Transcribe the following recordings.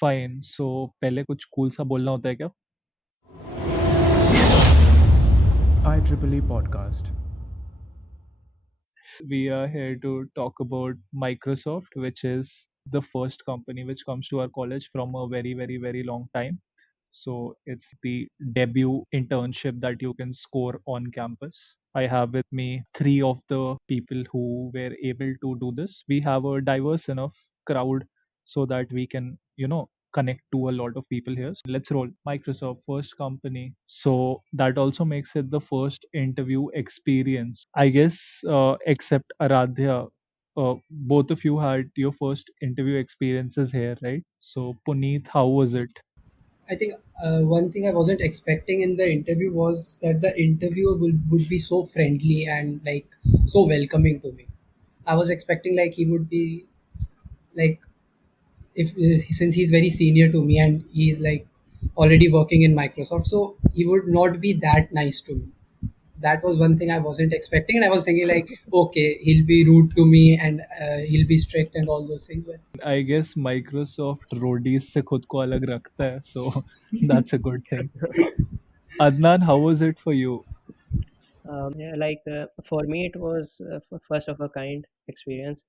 Fine so पहले कुछ कूल सा बोलना होता है क्या? IEEE podcast. We are here to talk about Microsoft, which is the first company which comes to our college from a very, very, very long time. So it's the debut internship that you can score on campus. I have with me three of the people who were able to do this. We have a diverse enough crowd so that we can, connect to a lot of people here. So let's roll. Microsoft, first company. So that also makes it the first interview experience. I guess, except Aradhya, both of you had your first interview experiences here, right? So, Puneet, how was it? I think one thing I wasn't expecting in the interview was that the interviewer would be so friendly and like so welcoming to me. I was expecting like he would be like if since he's very senior to me and he's like already working in Microsoft, so he would not be that nice to me. That was one thing I wasn't expecting, and I was thinking like, okay, he'll be rude to me and he'll be strict and all those things. But I guess Microsoft roadies se khud ko alag rakhta hai, so that's a good thing. Adnan, how was it for you? Yeah, for me, it was first of a kind experience.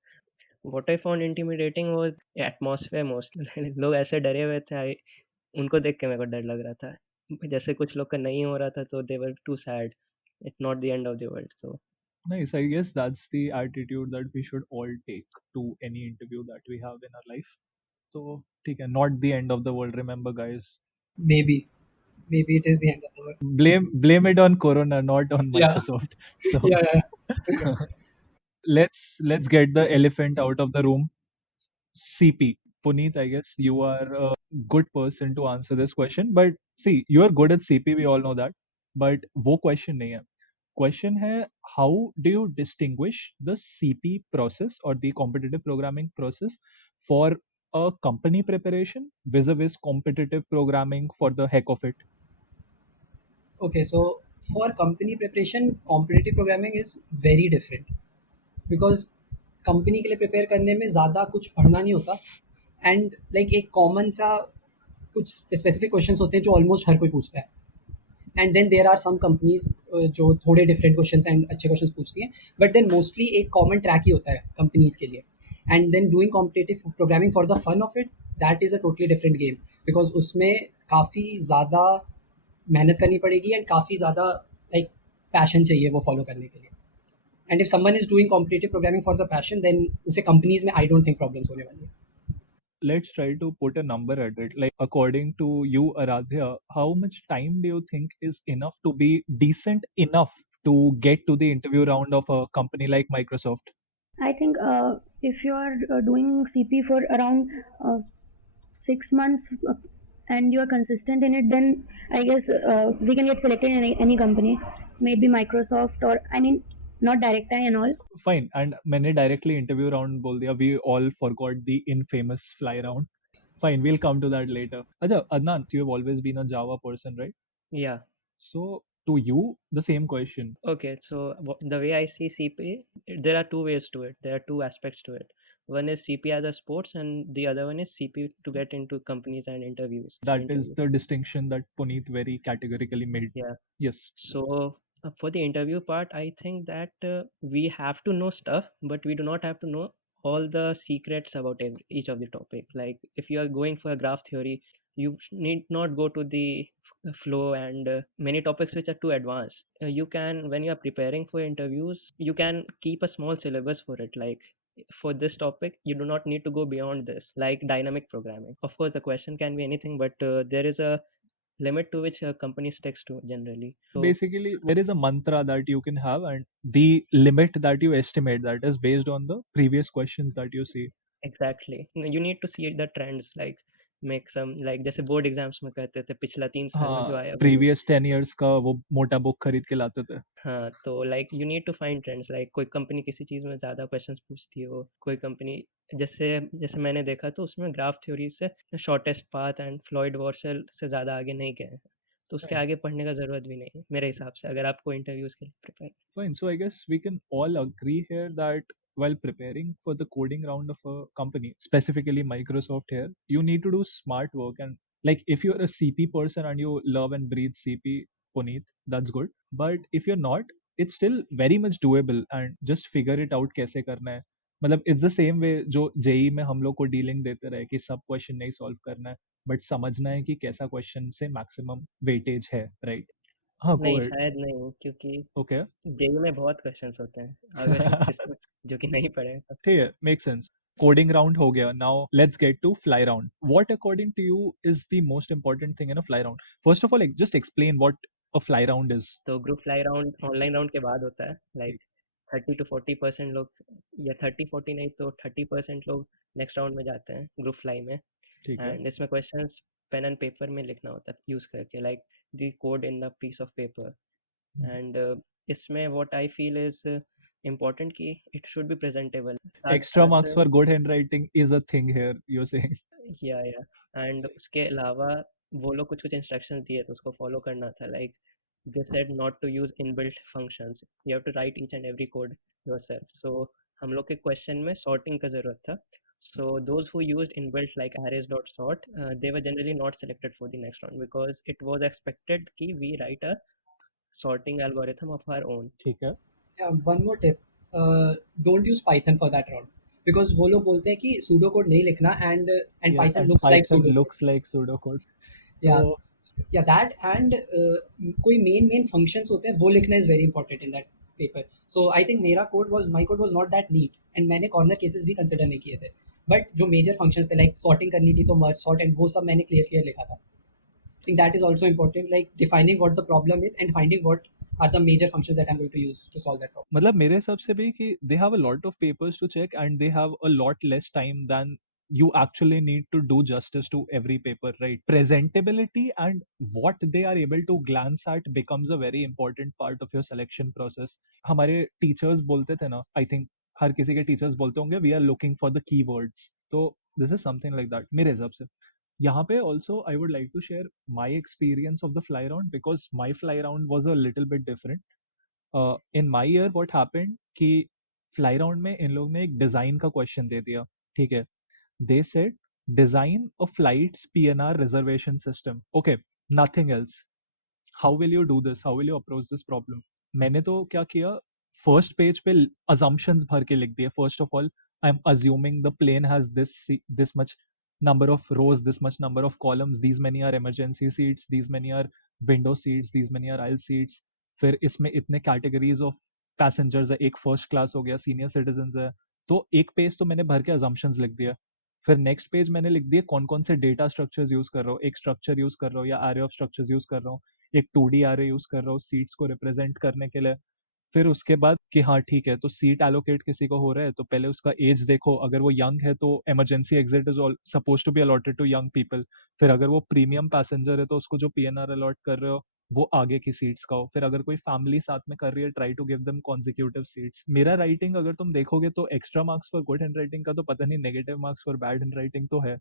What I found intimidating was the atmosphere most. लोग ऐसे डरे हुए थे, उनको देख के मेरे को डर लग रहा था. जैसे कुछ लोग का नहीं हो रहा था, तो they were too sad. It's not the end of the world. So Nice. I guess that's the attitude that we should all take to any interview that we have in our life. So, ठीक है, not the end of the world. Remember, guys. maybe, maybe it is the end of the world. Blame it on Corona, not on Yeah, Microsoft. So, yeah, yeah. Okay. let's get the elephant out of the room. CP. Puneet, I guess you are a good person to answer this question. But see, you are good at CP, we all know that. But वो question नहीं है. Question है, how do you distinguish the CP process or the competitive programming process for a company preparation vis-a-vis competitive programming for the heck of it? Okay, so for company preparation, competitive programming is very different because company के लिए प्रिपेयर करने में ज़्यादा कुछ पढ़ना नहीं होता and like एक कॉमन सा कुछ स्पेसिफिक क्वेश्चंस होते हैं जो ऑलमोस्ट हर कोई पूछता है and then there are some companies जो थोड़े डिफरेंट क्वेश्चंस एंड अच्छे क्वेश्चंस पूछती हैं बट देन मोस्टली एक कॉमन ट्रैक ही होता है कंपनीज के लिए and then doing competitive programming for the fun of it that is a totally different game because उसमें काफ़ी ज़्यादा मेहनत करनी पड़ेगी एंड काफ़ी ज़्यादा लाइक पैशन चाहिए वो फॉलो करने के लिए and if someone is doing competitive programming for the passion then उसे कंपनीज में आई डोंट थिंक प्रॉब्लम्स होने वाली है. Let's try to put a number at it. Like, according to you, Aradhya, how much time do you think is enough to be decent enough to get to the interview round of a company like Microsoft? I think if you are doing CP for around 6 months and you are consistent in it, then I guess we can get selected in any company, maybe Microsoft or I mean not direct and all. Fine. And मैंने directly interview round बोल दिया. We all forgot the infamous fly round. Fine, we'll come to that later. Acha, Adnan, you have always been a Java person, right? yeah, So, to you, the same question. okay. So the way I see CP, there are two ways to it. There are two aspects to it. One is CP as a sports, and the other one is CP to get into companies and interviews. That is the distinction that Puneet very categorically made. Yeah. Yes. So for the interview part, I think that we have to know stuff, but we do not have to know all the secrets about each of the topic. Like if you are going for a graph theory, you need not go to the flow and many topics which are too advanced. You can, when you are preparing for interviews, you can keep a small syllabus for it. Like for this topic, you do not need to go beyond this, like dynamic programming. Of course, the question can be anything, but there is a limit to which a company sticks to generally. So Basically, there is a mantra that you can have, and the limit that you estimate that is based on the previous questions that you see. exactly, you need to see the trends, like make some, like जैसे board exams में कहते थे पिछला 3 साल में जो हाँ, आया वो लोग. previous 10 years का वो मोटा बुक खरीद के लाते थे. हाँ, तो like you need to find trends. Like कोई कंपनी किसी चीज़ में ज़्यादा क्वेश्चंस पूछती हो, कोई कंपनी जैसे जैसे मैंने देखा तो उसमें ग्राफ थ्योरी से शॉर्टेस्ट पाथ एंड फ्लॉयड वॉर्शल से ज़्यादा आगे नहीं गए हैं, तो उसके Fine. आगे पढ़ने का ज़रूरत भी नहीं है मेरे हिसाब से, अगर आपको इंटरव्यूज़ के लिए prepare. Fine. So I guess we can all agree here that while preparing for the coding round of a company, specifically Microsoft here, you need to do smart work. And like if you're a CP person and you love and breathe CP, Puneet, that's good. But if you're not, it's still very much doable and just figure it out कैसे करना है. मतलब it's the same way जो जेई में हम लोग को डीलिंग देते रहे कि सब क्वेश्चन नहीं सॉल्व करना है, बट समझना है कि कैसा क्वेश्चन से मैक्सिमम वेटेज है, राइट? हाँ, गो नहीं, अहेड. शायद नहीं, क्योंकि ओके, जेईई में बहुत क्वेश्चंस होते हैं, अगर जिसको जो कि नहीं पढ़े तो। ठीक है, मेक सेंस. कोडिंग राउंड हो गया. Now let's get to fly round. What according to you is the most important thing in a fly round? First of all just explain what a fly round is. तो group fly round online round के बाद होता है, लाइक 30 to 40% लोग, या 30-40 नहीं तो 30% लोग नेक्स्ट राउंड में जाते हैं ग्रुप फ्लाई में। ठीक है. एंड इसमें क्वेश्चंस पेन एंड पेपर में लिखना होता है यूज़ करके, like the code in the piece of paper. And इसमें what I feel is important कि इट शुड बी प्रेजेंटेबल, साथ एक्स्ट्रा साथ। Marks for good hand writing is a thing here, you saying. या and उसके अलावा वो लोग कुछ कुछ इंस्ट्रक्शंस दिए तो उसको फॉलो करना था, like they said not to use inbuilt functions, you have to write each and every code yourself. So हम लोग के क्वेश्चन में सॉर्टिंग का ज़रूरत था, so those who used inbuilt like arrays.sort, they were generally not selected for the next round because it was expected कि we write a sorting algorithm of our own. ठीक है. Yeah, one more tip. Don't use Python for that round because वो लोग बोलते हैं कि pseudo code नहीं लिखना and Yes, Python and looks like Python pseudo code. looks like pseudocode. Yeah, तो yeah, that and कोई main functions होते हैं वो लिखना is very important in that paper. So I think my code was not that neat and मैंने corner cases भी consider नहीं किए थे. But जो major functions थे like sorting करनी थी तो merge sort and वो सब मैंने clear लिखा था. I think that is also important, like defining what the problem is and finding what are the major functions that I'm going to use to solve that problem. मतलब मेरे हिसाब से भी कि they have a lot of papers to check and they have a lot less time than you actually need to do justice to every paper, right? Presentability and what they are able to glance at becomes a very important part of your selection process. हमारे teachers बोलते थे ना, I think हर किसी के teachers बोलते होंगे we are looking for the keywords. तो this is something like that मेरे हिसाब से. यहाँ पे also I would like to share my experience of the fly round because my fly round was a little bit different. In my year what happened कि fly round में इन लोग ने एक डिजाइन का क्वेश्चन दे दिया. ठीक है. They said design a flights PNR reservation system. Okay, nothing else. How will you do this, how will you approach this problem? मैंने तो क्या किया, फर्स्ट पेज पे assumptions भर के लिख दिए. First of all I am assuming the plane has this much number of rows, this much number of columns, these many are emergency seats, these many are window seats, these many are aisle seats. फिर इसमें इतने categories of passengers है, एक first class हो गया, senior citizen है. तो एक पेज तो मैंने भर के assumptions लिख दिया. फिर नेक्स्ट पेज मैंने लिख दिया कौन कौन से डेटा स्ट्रक्चर्स यूज कर रहा हूँ, एक स्ट्रक्चर यूज कर रहा हूँ या एरे ऑफ स्ट्रक्चर्स यूज कर रहा हूँ, एक 2D एरे यूज कर रहा हूँ सीट्स को रिप्रेजेंट करने के लिए. फिर उसके बाद कि हाँ ठीक है, तो सीट एलोकेट किसी को हो रहा है तो पहले उसका एज देखो, अगर वो यंग है तो emergency exit is suppose to be allotted to young people. फिर अगर वो प्रीमियम पैसेंजर है तो उसको जो पीएनआर अलॉट कर रहे हो वो आगे की सीट्स का हो. फिर अगर कोई फैमिली साथ में कर रही है, try to give them consecutive seats. मेरा राइटिंग अगर तुम देखोगे तो extra marks for good hand writing का तो पता नहीं, negative marks for bad handwriting तो है.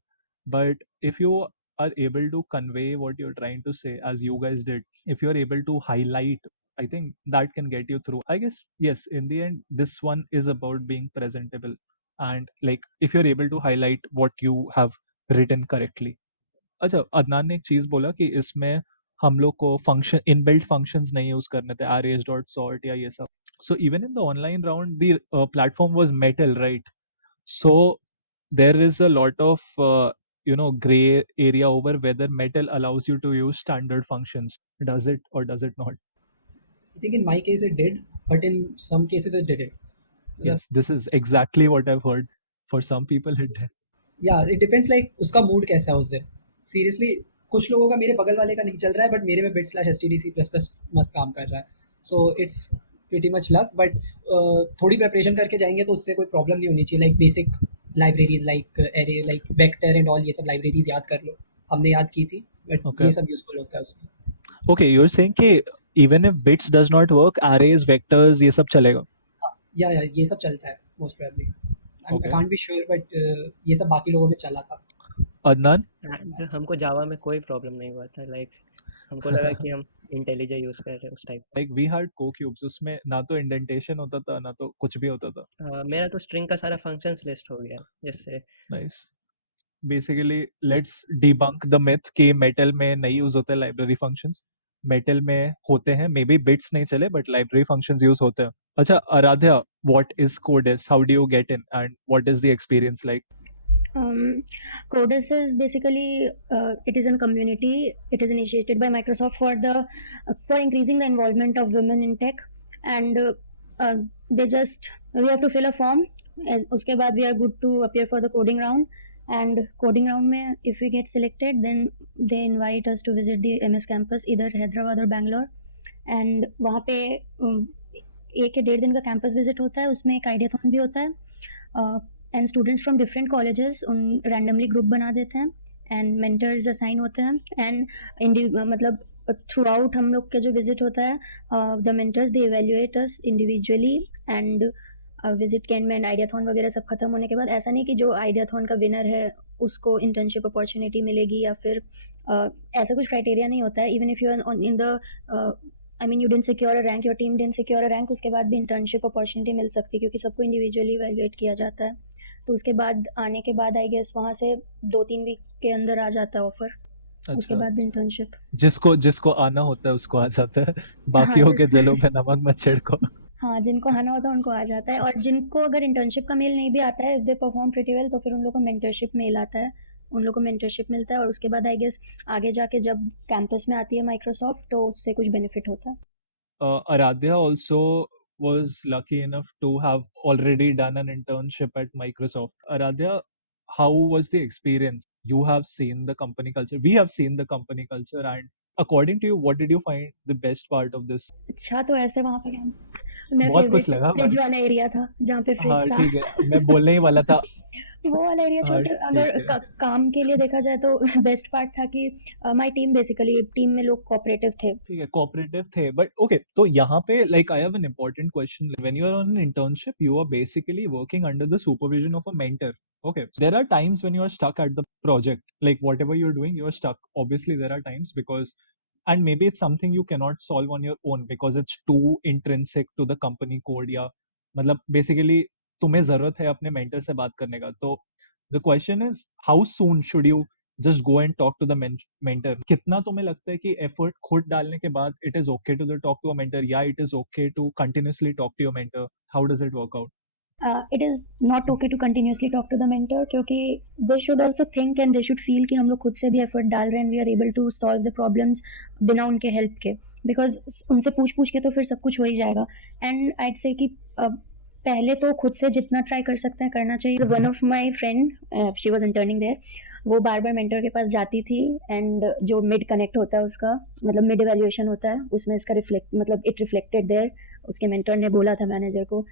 But if you are able to convey what you're trying to say as you guys did, if you're able to highlight, I think that can get you through. I guess, yes, in the end, this one is about being presentable. And like, if you're able to highlight what you have written correctly. अच्छा, अदनान ने एक चीज बोला कि इसमें हम लोग को फंक्शन इनबिल्ट फंक्शंस नहीं यूज करने थे, arrays डॉट सॉर्ट या ये सब. So even in the online round, the platform was metal, right? So there is a lot of gray area over whether metal allows you to use standard functions. Does it or does it not? I think in my case it did, but in some cases it didn't. Yes, this is exactly what I've heard. For some people, it did. Yeah, it depends like उसका मूड कैसा है उस दिन. Seriously, कुछ लोगों का मेरे बगल वाले का नहीं चल रहा है बट मेरे में bit/stdc++ मस्त काम कर रहा है. So it's pretty much luck, but थोड़ी प्रिपरेशन करके जाएंगे तो उससे कोई प्रॉब्लम नहीं होनी चाहिए. Like basic libraries like array like vector and all, ये सब लाइब्रेरीज याद कर लो. हमने याद की थी बट Okay. ये सब यूजफुल होता है उसमें. Okay, you're saying कि even if bits does not work, arrays, vectors, ये सब चलेगा. या ये सब चलता है most probably. I Okay. Can't be sure but ये सब बाकी लोगों में चला था. Adnan? एंड हमको जावा में कोई प्रॉब्लम नहीं हुआ था, लाइक हमको लगा कि हम इंटेलिजेंट यूज़ कर रहे हैं उस टाइप का। लाइक वी हैड को क्यूब्स, उसमें ना तो इंडेंटेशन होता था ना तो कुछ भी होता था। मेरा तो स्ट्रिंग का सारा फंक्शंस लिस्ट हो गया, जैसे nice. Basically let's debunk the myth कि मेटल में नहीं यूज होते लाइब्रेरी फंक्शंस। मेटल में होते हैं, मे बी बिट्स नहीं चले बट लाइब्रेरी फंक्शंस यूज होते हैं। अच्छा Aaradhya, what is Codes, how do you get in and what is the experience like? Codes is basically it is a community. It is initiated by Microsoft for the for increasing the involvement of women in tech, and uh, they just we have to fill a form. As उसके बाद we are good to appear for the coding round. And coding round में if we get selected, then they invite us to visit the MS campus, either Hyderabad or Bangalore. And वहाँ पे 1 या 1.5 दिन का campus visit होता है, उसमें एक आइडियाथॉन भी होता है। And students from different colleges उन रैंडमली ग्रुप बना देते हैं एंड मेंटर्स असाइन होते हैं। एंड मतलब थ्रू आउट हम लोग का जो विजिट होता है, द मेंटर्स दे इवेल्युएट us individually. And visit can में आइडियाथॉन वगैरह सब खत्म होने के बाद ऐसा नहीं कि जो आइडियाथॉन का विनर है उसको इंटर्नशिप अपॉर्चुनिटी मिलेगी या फिर ऐसा कुछ क्राइटेरिया नहीं होता है। Even if you are in the I mean you didn't secure a rank, your team didn't secure a rank, उसके बाद भी इंटर्नशिप अपॉर्चुनिटी मिल सकती है क्योंकि सबको इंडिविजुअली इवेल्युएट किया जाता है। तो उसके बाद आने के बाद आई गेस वहाँ से 2-3 वीक के अंदर आ जाता है ऑफर। उसके अच्छा, बाद इंटर्नशिप। जिसको जिसको आना होता है उसको आ जाता है, हाँ बाकियों जिस के जलों पे नमक मत छिड़को। हाँ जिनको आना होता है उनको आ जाता है, और जिनको अगर इंटर्नशिप का मेल नहीं भी आता है, if they perform pretty well, तो फिर उन लोग को मेंटरशिप मेल आता है, उन लोग को मेंटरशिप मिलता है। और उसके बाद आई गेस आगे जाके जब कैंपस में आती है माइक्रोसॉफ्ट तो उससे कुछ बेनिफिट होता है। Aradhya also was lucky enough to have already done an internship at Microsoft. Aradhya, how was the experience? You have seen the company culture. We have seen the company culture, and according to you, what did you find the best part of this? अच्छा तो ऐसे वहाँ पे मेरा बहुत कुछ फेवरेट लगा फ्रिज पर वाला एरिया था जहाँ पे फ्रिज हाँ था। ठीक है, मैं बोलने ही वाला था। वो वाला एरिया छोड़ हाँ के ठीक अगर है। काम के लिए देखा जाए तो बेस्ट पार्ट था कि माय टीम बेसिकली टीम में लोग कोऑपरेटिव थे। ठीक है, कोऑपरेटिव थे बट ओके। तो यहाँ पे like I have an important question. When you are on an internship you are basically working under the supervision of a mentor. Okay, there are times when you are stuck at the project, like whatever you're doing you are stuck. Obviously there are times because, and maybe it's something you cannot solve on your own because it's too intrinsic to the company code, या मतलब basically तुम्हें जरूरत है अपने मेंटर से बात करने का। तो the question is how soon should you just go and talk to the mentor? कितना तुम्हें लगता है कि एफर्ट खुद डालने के बाद it is okay to the talk to a mentor, या it is okay to continuously talk to your mentor? How does it work out? It is not okay to continuously talk to the mentor, क्योंकि they should also think and they should feel कि हम लोग खुद से भी एफर्ट डाल रहे हैं, we are able to solve the problems बिना उनके हेल्प के। बिकॉज उनसे पूछ पूछ के तो फिर सब कुछ हो ही जाएगा। एंड आइड से कि पहले तो खुद से जितना ट्राई कर सकते हैं करना चाहिए। One of my friend she was interning there, वो बार बार मेंटर के पास जाती थी एंड जो मिड कनेक्ट होता है उसका मतलब मिड इवेल्युएशन होता है उसमें इसका रिफ्लेक्ट मतलब इट रिफ्लेक्टेड देयर। उसके मेंटर ने बोला था मैनेजर को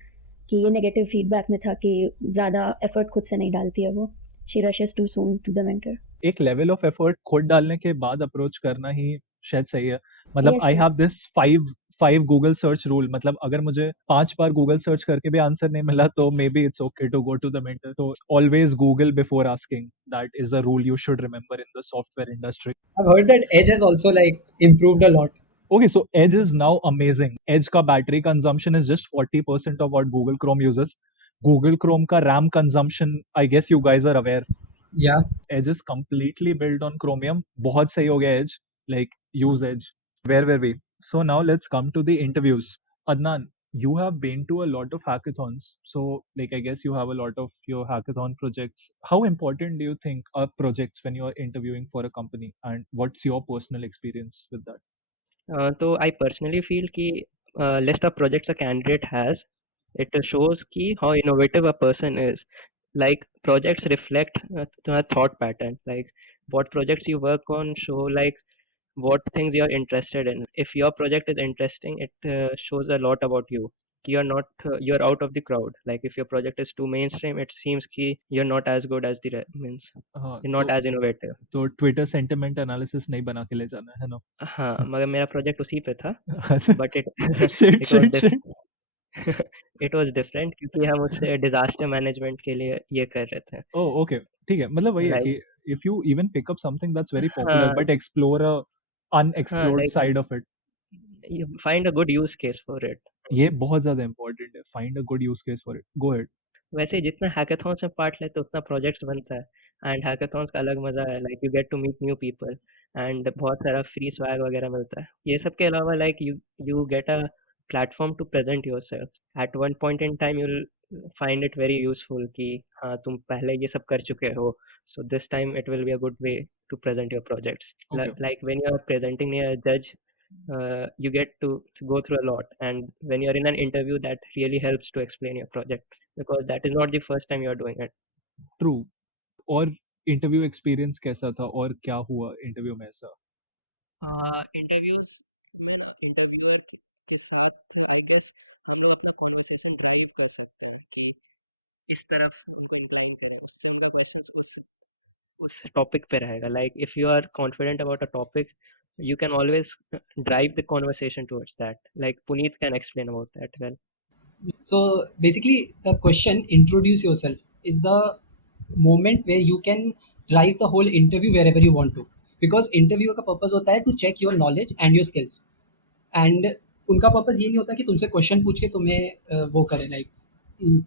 कि ये नेगेटिव फीडबैक में था कि ज़्यादा एफर्ट खुद से नहीं डालती है वो, she rushes too soon to the mentor. एक लेवल ऑफ एफर्ट खुद डालने के बाद अप्रोच करना ही शायद सही है। मतलब yes I have yes. This five five Google search rule. मतलब अगर मुझे 5 बार गूगल सर्च करके भी आंसर नहीं मिला तो maybe it's okay to go to the mentor. तो always Google before asking, that is a rule you should remember in the software industry. I've heard that Edge has also like improved a lot. Okay, so Edge is now amazing. Edge का battery consumption is just 40% of what Google Chrome uses. Google Chrome का RAM consumption, I guess you guys are aware. Yeah. Edge is completely built on Chromium. बहुत सही हो गया Edge. Like use Edge. Where were we? So now let's come to the interviews. Adnan, you have been to a lot of hackathons. So like I guess you have a lot of your hackathon projects. How important do you think are projects when you are interviewing for a company? And what's your personal experience with that? तो I personally feel कि list of projects a candidate has, it shows ki how innovative a person is. Like projects reflect the thought pattern. Like what projects you work on show like what things you're interested in. If your project is interesting, it shows a lot about you. You're not you're out of the crowd. Like if your project is too mainstream, it seems ki you're not as good as the means हाँ you're not as innovative. तो Twitter sentiment analysis नहीं बना के ले जाना है ना। हाँ, मगर मेरा प्रोजेक्ट उसी पे था, but it shit it was shit shit. It was different क्योंकि हम उससे डिजास्टर मैनेजमेंट के लिए ये कर रहे थे। ओह ओके, ठीक है। मतलब वही है लाइक कि if you even pick up something that's very popular हाँ, बट एक्सप्लोर हाँ, unexplored like side of it. you find a good use case for it. ये बहुत ज़्यादा इम्पोर्टेंट है, find a good use case for it, go ahead. वैसे ही जितना हैकाथॉन्स में पार्ट लेते उतना प्रोजेक्ट्स बनता है एंड हैकाथॉन्स का अलग मज़ा है, like you get to meet new people and बहुत सारा फ्री स्वैग वगैरह मिलता है। ये सब के अलावा like you get a platform to present yourself at one point in time. You find it very useful कि हाँ तुम पहले ये सब कर चुके हो, so this time it will be a good way to present your projects. Okay, Like when you are presenting near a judge, you get to go through a lot, and when you're in an interview that really helps to explain your project because that is not the first time you're doing it. True. और interview experience कैसा था और क्या हुआ इंटरव्यू में ऐसा? इंटरव्यूज में ना इंटरव्यूअर के साथ आई गेस हम लोग अपना कॉन्वर्सेशन ड्राइव कर सकते हैं कि इस तरफ उनको इंक्लाइन करें, उनका क्वेश्चन उस टॉपिक पे रहेगा। Like if you are confident about a topic, you can always drive the conversation towards that. Like Puneet can explain about that well. So basically, the question "introduce yourself" is the moment where you can drive the whole interview wherever you want to. Because interview का purpose होता है to check your knowledge and your skills. And उनका पर्पस ये नहीं होता कि तुमसे क्वेश्चन पूछ के तुम्हें वो करें, लाइक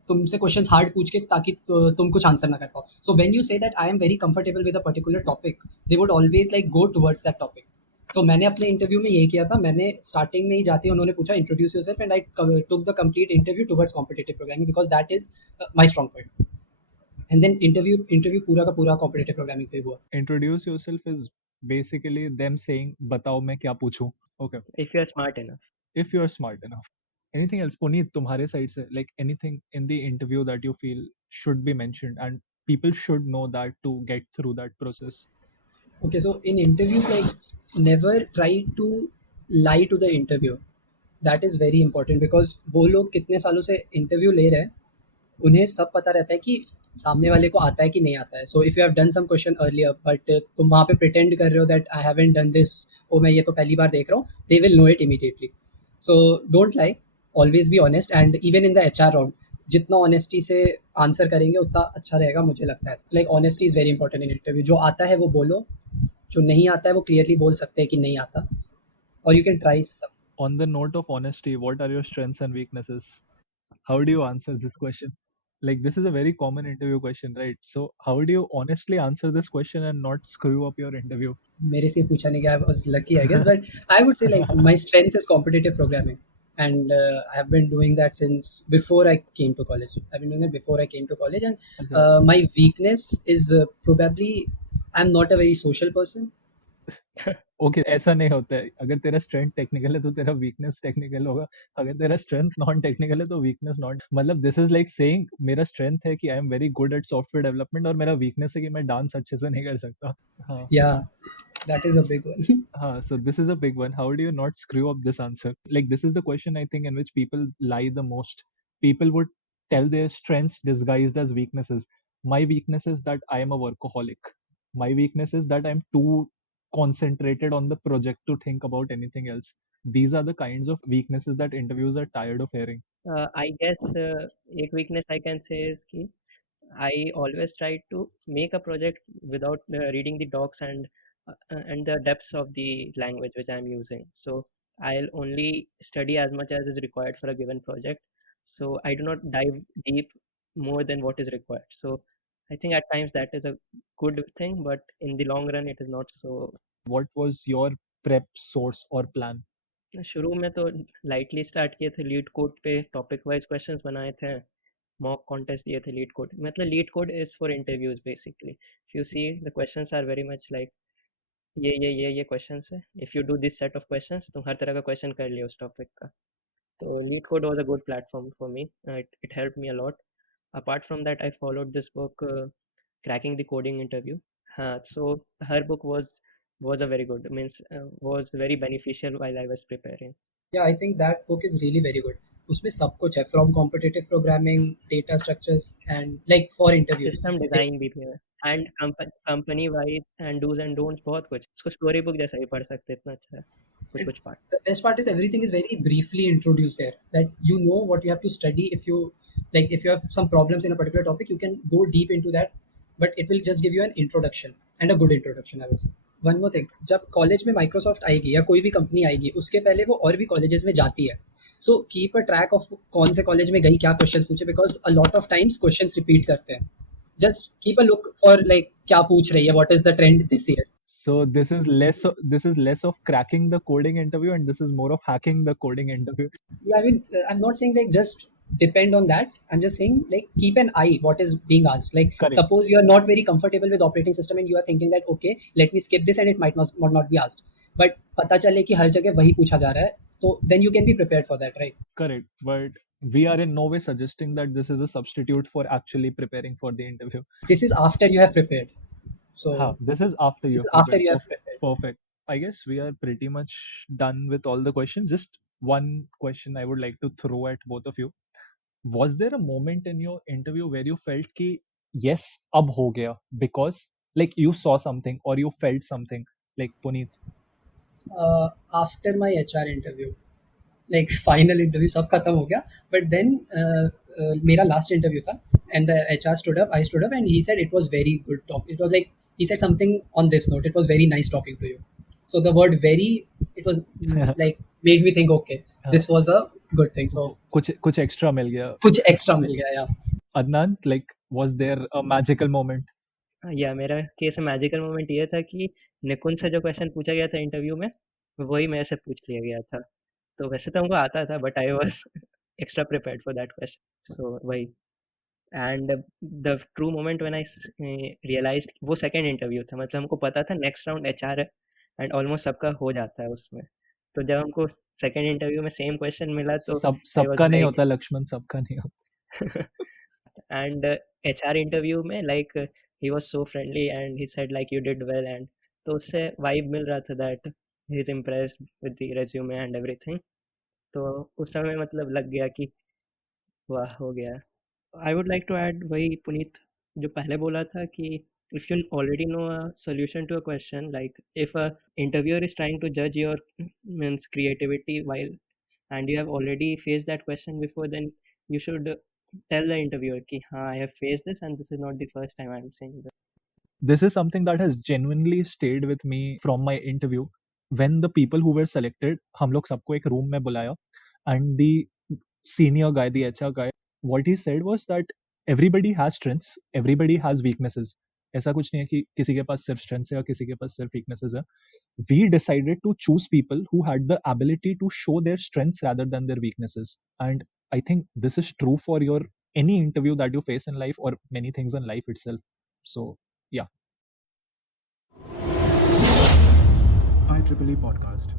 तुमसे क्वेश्चंस हार्ड पूछ के ताकि तुम कुछ आंसर ना कर पाओ। So when you say that I am very comfortable with a particular topic, they would always like go towards that topic. तो मैंने अपने इंटरव्यू में यही किया था। मैंने स्टार्टिंग में ही जाते ही उन्होंने पूछा introduce yourself, and I took the complete interview towards competitive programming because that is my strong point. And then interview पूरा का पूरा कॉम्पिटिटिव प्रोग्रामिंग पे हुआ। Introduce yourself is basically them saying बताओ मैं क्या पूछूं। Okay, If you are smart enough. If you are smart enough. Anything else Puneet तुम्हारे साइड से, like anything in the interview that you feel should be mentioned and people should know that to get through that process? Okay, so in interviews, like never try to lie to the interviewer. That is very important because वो लोग कितने सालों से इंटरव्यू ले रहे हैं, उन्हें सब पता रहता है कि सामने वाले को आता है कि नहीं आता है। So if you have done some question earlier but तुम वहाँ पे प्रिटेंड कर रहे हो that I haven't done this, ओ मैं ये तो पहली बार देख रहा हूँ, they will know it immediately. So don't lie, always be honest, and even in the HR round जितना ऑनेस्टी से आंसर करेंगे उतना अच्छा रहेगा मुझे लगता है। Like honesty is very important in interview. जो आता है वो बोलो, जो नहीं आता है वो क्लियरली बोल सकते हैं कि नहीं आता, और यू कैन ट्राई सब। On the note of honesty, what are your strengths and weaknesses? How do you answer this question? Like, this is a very common interview question, right? So how do you honestly answer this question and not screw up your interview? मेरे से पूछा नहीं गया, I was lucky I guess, but I would say like my strength is competitive programming, and I have been doing that since before I came to college. I've been doing that before I came to college, and अच्छा, my weakness is probably I'm not a very social person. Okay, ऐसा नहीं होता है। अगर तेरा strength technical है तो तेरा वीकनेस टेक्निकल होगा। अगर तेरा स्ट्रेंथ नॉन टेक्निकल है तो वीकनेस नॉन, मतलब दिस इज लाइक सेइंग मेरा स्ट्रेंथ है कि I am very good at software development और मेरा वीकनेस है कि मैं डांस अच्छे से नहीं कर सकता। हाँ, Yeah, that is a big one. so this is a big one. How do you not screw up this answer? Like, this is the question I think in which people lie the most. People would tell their strengths disguised as weaknesses. My weakness is that I am a workaholic. My weakness is that I'm too concentrated on the project to think about anything else. These are the kinds of weaknesses that interviews are tired of hearing. I guess एक weakness I can say is कि I always try to make a project without reading the docs and the depths of the language which I'm using. So I'll only study as much as is required for a given project. So I do not dive deep more than what is required. So I think at times that is a good thing, but in the long run it is not so. What was your prep source or plan? शुरू में तो lightly start किए थे, LeetCode पे topic wise questions बनाए थे, mock contest दिए थे लीड कोड। मतलब LeetCode is for interviews basically. If you see the questions are very much like ये क्वेश्चंस है, if you do this set of questions तुम हर तरह का क्वेश्चन कर लियो उस टॉपिक का। तो leet code was a good platform for me, it help me a lot. Apart from that I followed this book cracking the coding interview. हाँ, सो हर book was a very good, means was very beneficial while I was preparing. Yeah, I think that book is really very good. उसमें सब कुछ है, from competitive programming, data structures, and like for interviews. System design भी है and company wise and do's and don'ts बहुत कुछ। इसको story book जैसा ही पढ़ सकते, इतना अच्छा है कुछ कुछ part. The best part is everything is very briefly introduced there, that you know what you have to study. If you like, if you have some problems in a particular topic, you can go deep into that, but it will just give you an introduction, and a good introduction, I would say. One more thing, जब कॉलेज में माइक्रोसॉफ्ट आएगी या कोई भी कंपनी आएगी, उसके पहले वो और भी कॉलेजेस में जाती है। So keep a track of कौन से कॉलेज में गई, क्या क्वेश्चंस पूछे, because a lot of times questions repeat करते हैं। Just keep a look for like क्या पूछ रही है, what is the trend this year. So this is less of cracking the coding interview, and this is more of hacking the coding interview. Yeah, I mean, I'm not saying like just depend on that. I'm just saying like keep an eye what is being asked. Like Correct. suppose you are not very comfortable with operating system and you are thinking that okay, let me skip this and it might not be asked. But पता चले कि हर जगह वही पूछा जा रहा है, तो then you can be prepared for that, right? Correct. But we are in no way suggesting that this is a substitute for actually preparing for the interview. This is after you have prepared. Ha, So this is after you this is have after prepared. you have prepared. Perfect. I guess we are pretty much done with all the questions. Just one question I would like to throw at both of you. Was there a moment in your interview where you felt कि yes, अब हो गया, because like you saw something or you felt something, like Puneet? After my HR interview, like final interview सब खत्म हो गया, but then मेरा last interview था and the HR stood up, I stood up and he said it was very good talk. It was like he said something on this note, it was very nice talking to you. So the word very, it was like made me think okay, this was a good thing. So कुछ extra मिल गया. कुछ extra मिल गया, yeah. Adnan, like, was there a magical moment? या मेरा केस में magical moment ये था कि निकुंज से जो क्वेश्चन पूछा गया था इंटरव्यू में, वही मेरे से पूछ लिया गया था। तो वैसे तो हमको आता था, but I was extra prepared for that question, so वही। And the true moment when I realized, वो सेकंड इंटरव्यू था, मतलब हमको पता था नेक्स्ट राउंड एचआर है एंड ऑलमोस्ट सबका हो जाता है उसमें। तो जब हमको सेकंड इंटरव्यू में सेम क्वेश्चन मिला तो आई वाज सबका नहीं लाइक होता लक्ष्मण, सबका नहीं होता. and HR इंटरव्यू में like he was so friendly and he said like you did well, and तो उससे वाइब मिल रहा था that he is impressed with the resume and everything. तो उस समय मतलब लग गया कि वाह, हो गया। I would like to add वही पुनीत जो पहले बोला था कि if you already know a solution to a question, like if a interviewer is trying to judge your means creativity while, and you have already faced that question before, then you should tell the interviewer ki ha, I have faced this and this is not the first time I'm saying this. This is something that has genuinely stayed with me from my interview. When the people who were selected, हम लोग सबको एक room में बुलाया, and the senior guy, the HR guy, what he said was that everybody has strengths, everybody has weaknesses. ऐसा कुछ नहीं है कि किसी के पास सिर्फ strengths है या किसी के पास सिर्फ weaknesses है. We decided to choose people who had the ability to show their strengths rather than their weaknesses. And I think this is true for your any interview that you face in life or many things in life itself. So yeah. IEEE Podcast.